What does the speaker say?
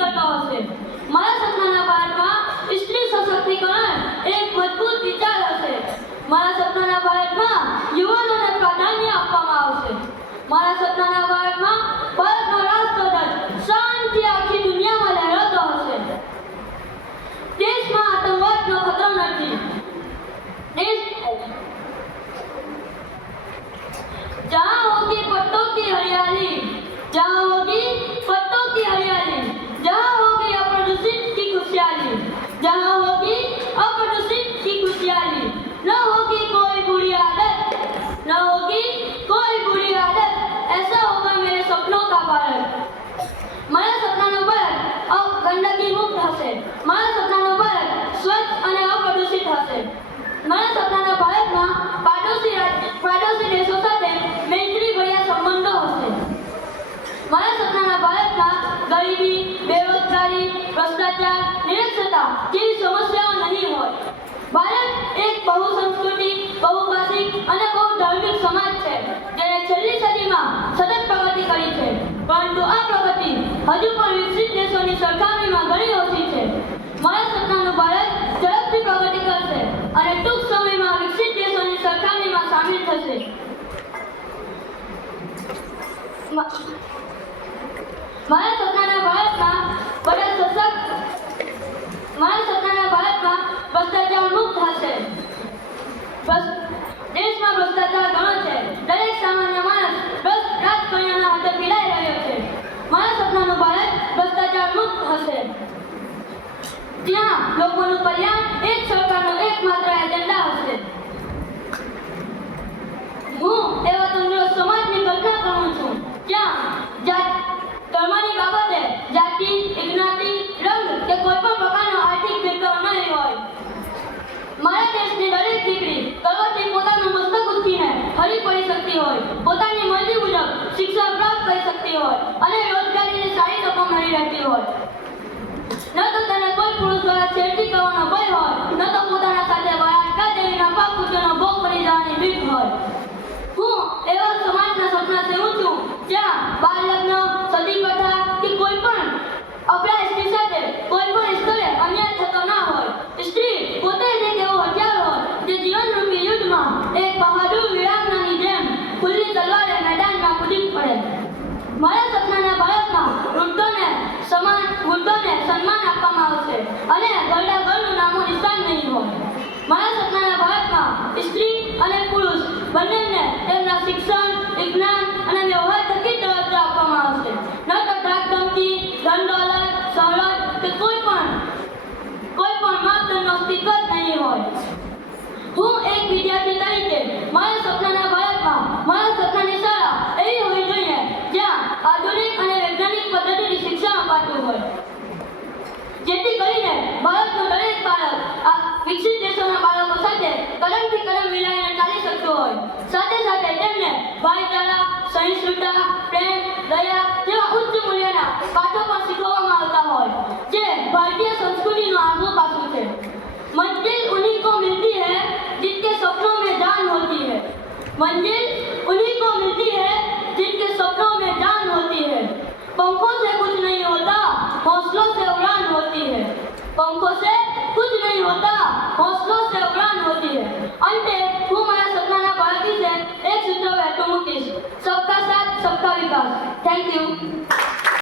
કરતો હશે। મારા સપનાના ભારતમાં સ્ત્રી સશક્તિકરણ એક મજબૂત વિચાર હશે। મારા સપનાના ભારતમાં યુવાનોને પ્રાધાન્ય આપવામાં આવશે। મારા સપનાના ભારતમાં ભારતનો રાષ્ટ્રધ્વજ શાંતિ આખી દુનિયામાં લહેરાતો હશે। દેશમાં આતંકવાદનો ખતરો નથી। जहाँ होगी पत्तों की हरियाली, जहाँ होगी पत्तों की हरियाली, जहाँ होगी अप्रदूषित की खुशहाली, जहाँ होगी अप्रदूषित की खुशहाली, न होगी कोई बुरी आदत, न होगी कोई बुरी आदत, ऐसा होगा मेरे सपनों का भारत। मारा सपनानो भारत अब गंदगी मुक्त हશે। मारा सपनानो भारत स्वच्छ અને અપ્રદૂષિત હશે। મારા સપનાના ભારતમાં પાડોશી દેશો સાથે મૈત્રીભર્યા સંબંધો હશે। મારા સપનાના ભારતમાં ગરીબી, બેરોજગારી, ભ્રષ્ટાચાર, નિરક્ષરતા જેવી સમસ્યાઓ નહીં હોય। ભારત એક બહુસંસ્કૃતિ, બહુભાષિક અને બહુધાર્મિક સમાજ છે જેણે છેલ્લી સદીમાં સતત પ્રગતિ કરી છે, પરંતુ આ પ્રગતિ હજુ પણ વિકસિત દેશોની સરખામણીમાં ઘણી ઓછી છે। મારા સપનાનું ભારત ઝડપથી પ્રગતિ કરશે અને ટૂંક સમયમાં વિકસિત દેશોની સરખામણીમાં સામેલ થશે। મારા સપનાના ભારતમાં ભ્રષ્ટાચાર મુક્ત હશે। દેશમાં ભ્રષ્ટાચાર ઘણો છે। દરેક સામાન્ય માણસ ભ્રષ્ટ રાજકારણીઓના હાથે પીડાઈ રહ્યો છે। મારા સપનાનું ભારત ભ્રષ્ટાચાર મુક્ત હશે, જ્યાં લોકોનું કલ્યાણ એક સરકારનો એકમાત્ર એજન્ડા હશે। હું એવા તંદુરસ્ત સમાજની કલ્પના કરું છું જ્યાં ધર્મની બાબતે જાતિ, જ્ઞાતિ, રંગ કે કોઈ પણ પ્રકારનો આર્થિક ભેદભાવ નહીં હોય। મારા દેશની દરેક દીકરી ગર્વથી પોતાનું મસ્તક ઊંચકીને હરી પડી શકતી હોય, પોતાની મરજી મુજબ શિક્ષણ પ્રાપ્ત કરી શકતી હોય અને રોજગારીની સારી તકો મળી રહેતી હોય। ન તો તેને કોઈ પુરુષ દ્વારા છેડતી કરવાનો ભય હોય, ન તો પોતાના સાથે બળાત્કાર જેવી નાપાક કૃત્યોનો ભોગ બની જવાની બીક હોય। હું એવા સમાજના સપના સેવું છું જ્યાં બાળ લગ્ન, સતી પ્રથા કે કોઈ પણ અપરાધ સ્ત્રી સાથે કોઈ પણ સ્તરે અન્યાય થતો ના હોય। સ્ત્રી પોતે જ એક એવો હથિયાર હોય જે જીવનરૂપી યુદ્ધમાં એક બહાદુર વીરાંગનાની જેમ ખુલ્લી તલવારે મેદાનમાં કૂદી પડે। મારા સપનાના ભારતમાં વૃદ્ધોને સન્માન આપવામાં આવશે અને ઘરડા ઘરનું નામો નિશાન નહીં હોય। મારા સપનાના ભારતમાં સ્ત્રી અને પુરુષ બંનેને તેમના શિક્ષણ, વિજ્ઞાન અને વ્યવહાર થકી દરજ્જો આપવામાં આવશે, ન તો ધાકધમકી, ધન-દોલત, સવલત કે કોઈ પણ માપદંડનો સ્વીકાર નહીં હોય। હું એક વિદ્યાર્થી તરીકે મારા સપનાના ભારતમાં મારા સપનાની શાળા એવી હોવી જોઈએ જ્યાં આધુનિક અને વૈજ્ઞાનિક પદ્ધતિથી શિક્ષણ અપાતું હોય, જેથી કરીને ભારતનું દરેક બાળક આ વિકસિત દેશોના બાળકો સાથે કદમથી કદમ મિલાવીને ચાલી શકતું હોય। સાથે સાથે તેમને ભાઈચારા, સહિષ્ણુતા, પ્રેમ, દયા જેવા ઉચ્ચ મૂલ્યના પાઠો પણ શીખવવામાં આવતા હોય, જે ભારતીય સંસ્કૃતિનું આગવું પાસું છે। मंजिल उन्हीं को मिलती है जिनके सपनों में जान होती है। मंजिल उन्हीं को मिलती है जिनके सपनों में जान होती है। पंखों से कुछ नहीं होता, हौसलों से उड़ान होती है। पंखों से कुछ नहीं होता, हौसलों से उड़ान होती है। अंते હું મારા સપનાના ભારત વિશે એક સૂત્ર વહેતું મૂકીશ: सबका साथ सबका विकास। Thank you.